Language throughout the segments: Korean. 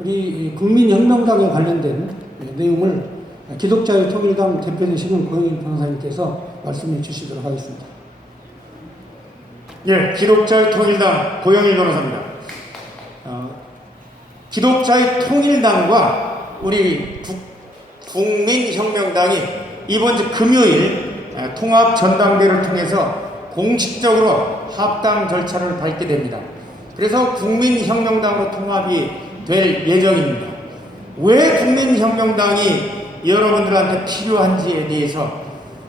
우리 국민혁명당에 관련된 내용을 기독자유 통일당 대표 되시는 고영일 변호사님께서 말씀해 주시도록 하겠습니다. 예, 기독자유 통일당 고영일 변호사입니다. 어, 기독자유 통일당과 우리 국, 국민혁명당이 이번 주 금요일 에, 통합 전당대를 통해서 공식적으로 합당 절차를 밟게 됩니다. 그래서 국민혁명당으로 통합이 될 예정입니다. 왜 국민혁명당이 여러분들한테 필요한지에 대해서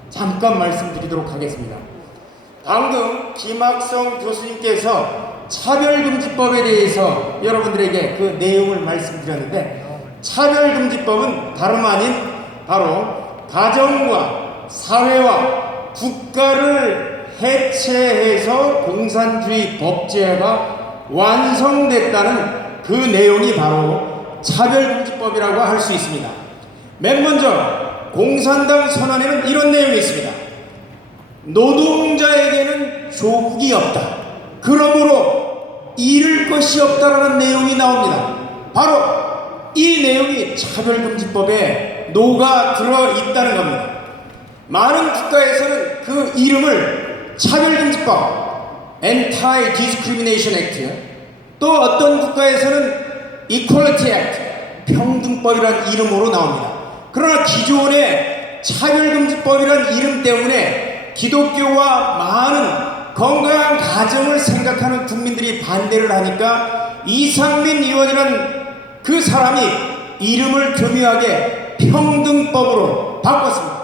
잠깐 말씀드리도록 하겠습니다. 방금 김학성 교수님께서 차별금지법에 대해서 여러분들에게 그 내용을 말씀드렸는데 차별금지법은 다름 아닌 바로 가정과 사회와 국가를 해체해서 공산주의 법제가 완성됐다는 그 내용이 바로 차별금지법이라고 할 수 있습니다. 맨 먼저 공산당 선언에는 이런 내용이 있습니다. 노동자에게는 조국이 없다. 그러므로 잃을 것이 없다라는 내용이 나옵니다. 바로 이 내용이 차별금지법에 녹아 들어 있다는 겁니다. 많은 국가에서는 그 이름을 차별금지법, Anti-Discrimination Act, 또 어떤 국가에서는 Equality Act, 평등법이라는 이름으로 나옵니다. 그러나 기존의 차별금지법이라는 이름 때문에 기독교와 많은 건강한 가정을 생각하는 국민들이 반대를 하니까 이상민 의원이라는 그 사람이 이름을 교묘하게 평등법으로 바꿨습니다.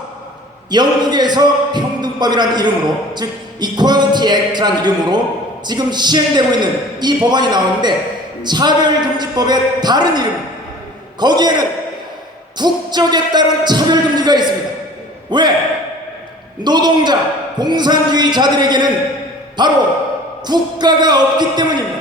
영국에서 평등법이라는 이름으로 즉 Equality Act라는 이름으로 지금 시행되고 있는 이 법안이 나오는데 차별금지법의 다른 이름 거기에는 국적에 따른 차별금지가 있습니다. 왜? 노동자, 공산주의자들에게는 바로 국가가 없기 때문입니다.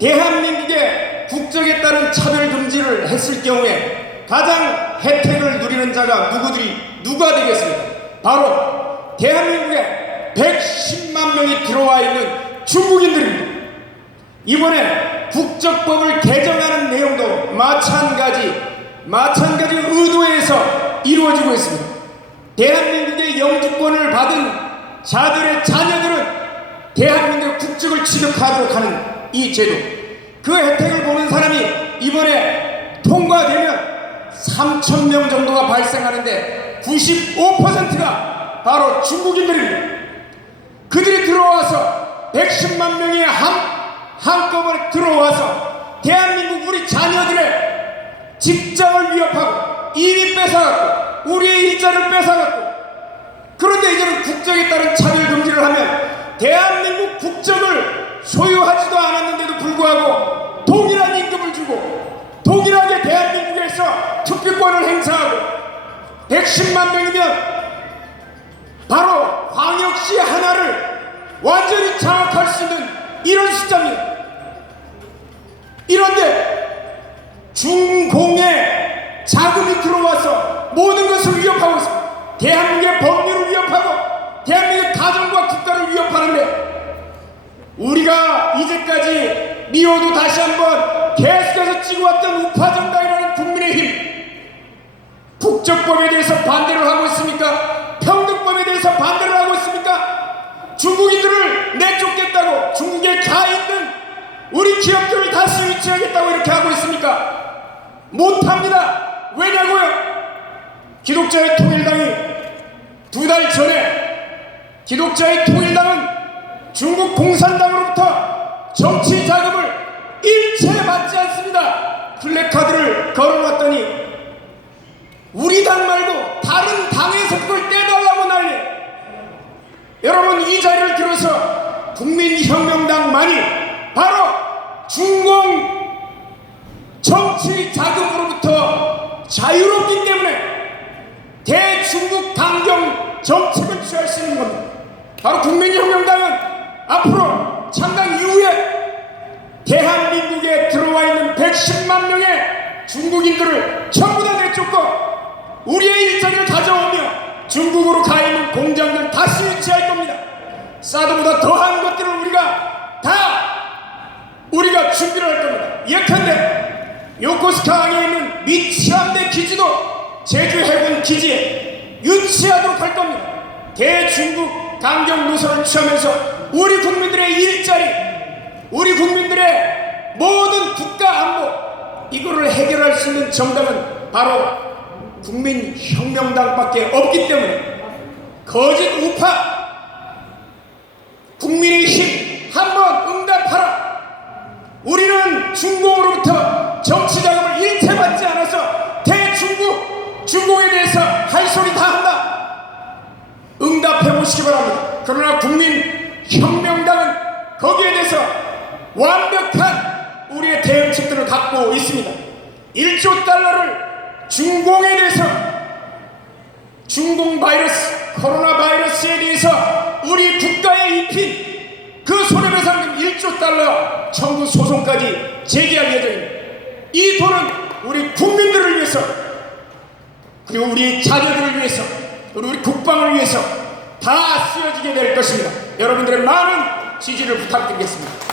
대한민국의 국적에 따른 차별금지를 했을 경우에 가장 혜택을 누리는 자가 누구들이 누가 되겠습니까? 바로 대한민국에 110만 명이 들어와 있는 중국인들입니다. 이번에 국적법을 개정하는 내용도 마찬가지 마찬가지 의도에서 이루어지고 있습니다. 대한민국의 영주권을 받은 자들의 자녀들은 대한민국의 국적을 취득하도록 하는 이 제도 그 혜택을 보는 사람이 이번에 통과되면 3천 명 정도가 발생하는데 95%가 바로 중국인들입니다. 그들이 들어와서 110만 명이 한, 한꺼번에 들어와서 대한민국 우리 자녀들의 직장을 위협하고 이미 뺏어갔고 우리의 일자를 뺏어갔고 그런데 이제는 국적에 따른 차별 금지를 하면 대한민국 국적을 소유하지도 않았는데도 불구하고 동일한 임금을 주고 동일하게 대한민국에서 투표권을 행사하고 110만 명이면 바로 광역시 하나를 완전히 장악할 수 있는 이런 숫자입니다. 이런데 중공의 자금이 들어와서 모든 것을 위협하고 있습니다. 대한민국의 법률을 위협하고 대한민국의 가정과 국가를 위협하는데 우리가 이제까지 미워도 다시 한번 계속해서 찍어왔던 우파 정당이라는 국민의힘 국적법에 대해서 반대를 하고 있습니까? 평등법에 대해서 반대를 하고 있습니까? 중국인들을 내쫓겠다고 중국에 가 있는 우리 기업들을 다시 유치하겠다고 이렇게 하고 있습니까? 못합니다. 왜냐고요? 기독자의 통일당이 두 달 전에 기독자의 통일당은 중국 공산당으로부터 정치 자금을 일체 받지 않습니다. 플래카드를 걸어놨더니 우리 당 말고 다른 당에서 그걸 떼달라고 난리. 여러분 이 자리를 들어서 국민혁명당만이 바로 중공 정치 자금으로부터 자유롭기 때문에 대중국 강경 정책을 취할 수 있는 겁니다. 바로 국민혁명당은 앞으로 창당 이후에 대한민국에 들어와 있는 110만 명의 중국인들을 전부 다 내쫓고 우리의 일자리를 가져오며 중국으로 가 있는 공장들 다시 유치할 겁니다. 사드보다 더한 것들을 우리가 다 우리가 준비를 할 겁니다. 예컨대 요코스카 항에 있는 미치암대 기지도 제주 해군 기지에 유치하도록 할 겁니다. 대중국 강경 노선을 취하면서 우리 국민들의 일자리, 우리 국민들의 모든 국가 안보 이거를 해결할 수 있는 정당은 바로 국민혁명당밖에 없기 때문에 거짓 우파 국민의 힘 한번 응답하라. 우리는 중공으로 보시기 바랍니다. 그러나 국민혁명당은 거기에 대해서 완벽한 우리의 대응책들을 갖고 있습니다. 1조 달러를 중공에 대해서 중공 바이러스, 코로나 바이러스에 대해서 우리 국가에 입힌 그 손해배상금 1조 달러 청구 소송까지 제기할 예정입니다. 이 돈은 우리 국민들을 위해서 그리고 우리 자녀들을 위해서 그리고 우리 국방을 위해서 다 쓰여지게 될 것입니다. 여러분들의 많은 지지를 부탁드리겠습니다.